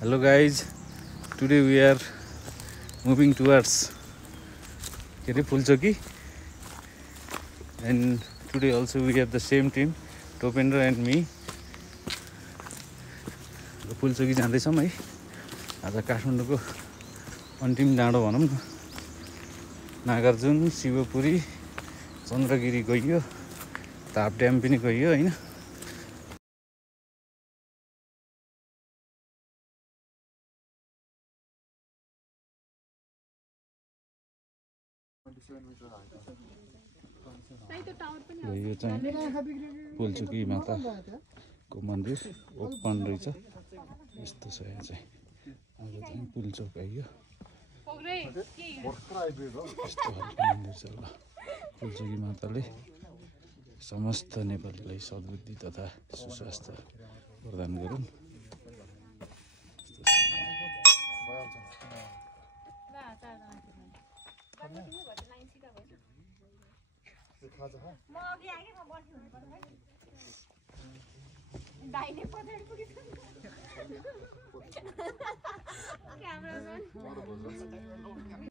Hello guys, today we are moving towards Phulchoki, and today also we have the same team, Topendra and me. Phulchoki जाँदैछौँ है। आज काठमाडौँको अन्तिम डाँडो भनौँ न। नागार्जुन, शिवपुरी, चन्द्रगिरी गइयो, ताप ड्याम पनि गइयो हैन। यो चाहिँ फुलचुकी माताको मन्दिर ओपन रहेछ। यस्तो छ यहाँ चाहिँ। आज चाहिँ पुलचोक आइयो। यस्तो खालको मन्दिर छ ल। फुलचुकी माताले समस्त नेपालीलाई सद्बुद्धि तथा सुस्वास्थ्य प्रदान गरून्।